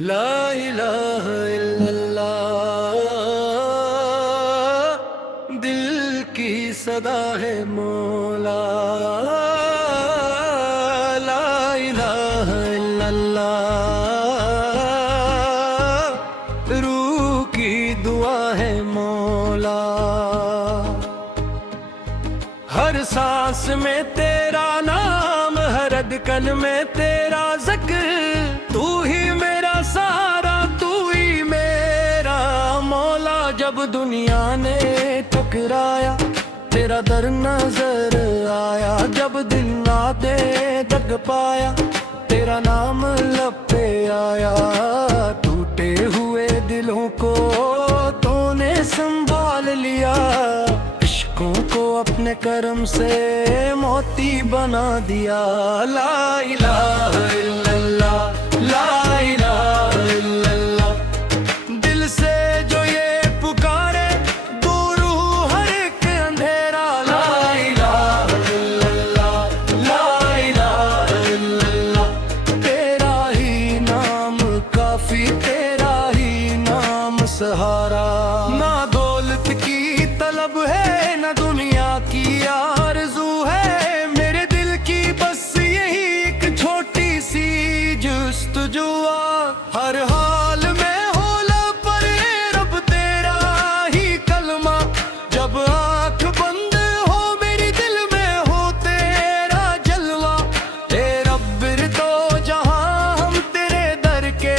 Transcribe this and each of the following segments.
لا الہ الا اللہ، دل کی صدا ہے مولا۔ لا الہ الا اللہ، روح کی دعا ہے مولا۔ ہر سانس میں تیرا نام، ہر دھڑکن میں تیرا ذکر، تو ہی میرا سارا، تو ہی میرا مولا۔ جب دنیا نے ٹکرایا تیرا در نظر آیا، جب دل نہ دے دگ پایا تیرا نام لب پہ آیا۔ ٹوٹے ہوئے دلوں کو تو نے سنبھال لیا، عشقوں کو اپنے کرم سے موتی بنا دیا۔ لا الہ الا اللہ، لا الہ الا اللہ، دل سے جو یہ پکارے دور ہو ہر ایک اندھیرا۔ لا الہ الا اللہ، لا الہ الا اللہ، تیرا ہی نام کافی، تیرا ہی نام سہارا۔ نہ دولت کی طلب ہے، نہ دنیا کی آرزو ہے، میرے دل کی بس یہی ایک چھوٹی سی جستجو۔ ہر حال میں ہو لب پر رب تیرا ہی کلمہ، جب آنکھ بند ہو میری دل میں ہو تیرا جلوہ۔ اے رب تو جہاں ہم تیرے در کے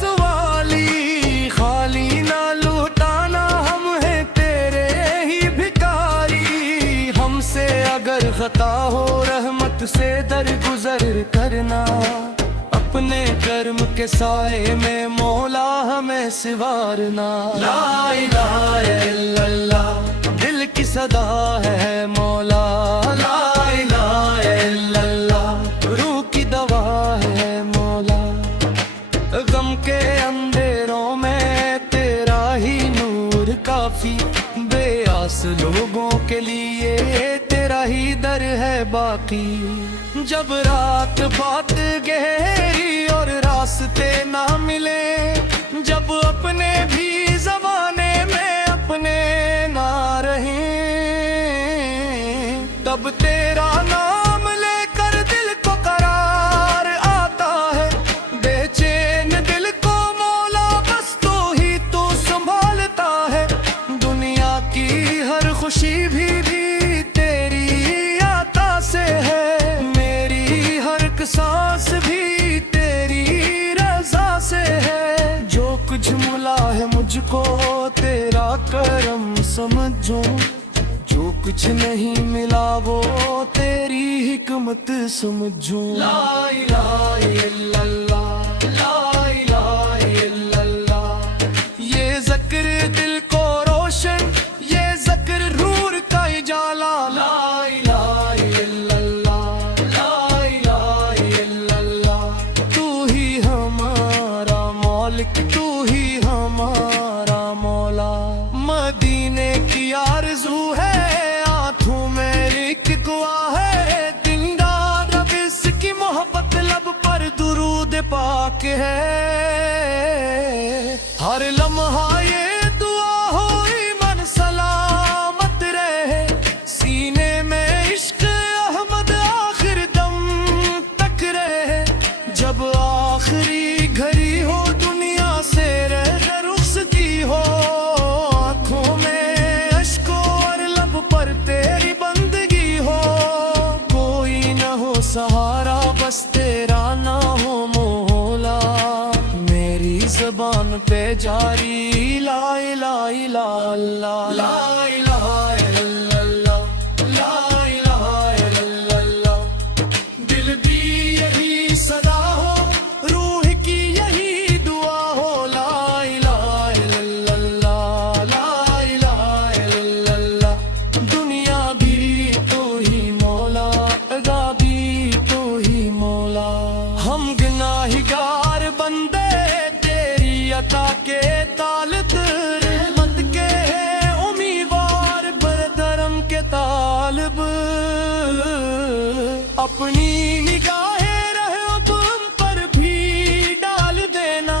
سوالی، خالی نہ لوٹانا ہم ہیں تیرے ہی بھکاری۔ ہم سے اگر خطا ہو رحمت سے درگزر کرنا، اپنے کرم کے سائے میں مولا ہمیں سنوارنا۔ لا الہ الا اللہ، دل کی صدا ہے مولا۔ لا الہ الا اللہ، روح کی دوا ہے مولا۔ غم کے اندھیروں میں تیرا ہی نور کافی، بے آس لوگوں کے لیے تیرا ہی در ہے باقی۔ جب رات بات گہری اور راستے نہ ملے، جب اپنے بھی زمانے میں اپنے نہ رہیں، تب تیرا نام لے کر دل کو قرار آتا ہے۔ بے چین دل کو مولا بس تو ہی تو سنبھالتا ہے، دنیا کی ہر خوشی بھی تیری عطا سے ہے، میری ہر ایک سانس بھی تیری رضا سے ہے۔ جو کچھ ملا ہے مجھ کو تیرا کرم سمجھوں، جو کچھ نہیں ملا وہ تیری حکمت سمجھوں۔ لا الہ الا اللہ، لا الہ الا اللہ، یہ ذکر دل کو روشن، یہ ذکر نور کا اجالا۔ لا الہ الا اللہ، لا الہ الا اللہ، تو ہی ہمارا مالک، تو ہی ہمارا مولا۔ مدینے کی آرزو ہے، آنکھوں میں ایک دعا ہے، دن رات رب اس کی محبت لب پر درود پاک ہے۔ ہر لمحہ یہ دعا ہو ایمان سلامت رہے، سینے میں عشق احمد آخر دم تک رہے۔ جب آخری گھڑی ہو دنیا سے رخصتی ہو، آنکھوں میں اشک اور لب پر تیری بندگی ہو، کوئی نہ ہو سہارا بس تیرا نہ ہو مولا، میری زبان پہ جاری لا الہ الا اللہ۔ لا الہ الا اللہ، لا الہ الا اللہ، دل بھی یہی صدا ہو، روح کی یہی دعا ہو۔ لا الہ الا اللہ، لا الہ الا اللہ، دنیا بھی تو ہی مولا، عطا بھی تو ہی مولا۔ ہم گناہگار بندے تیری عطا کے طالب، رحمت کے ہیں امیدوار، بردرم کے طالب۔ اپنی نگاہیں رہو تم پر بھی ڈال دینا،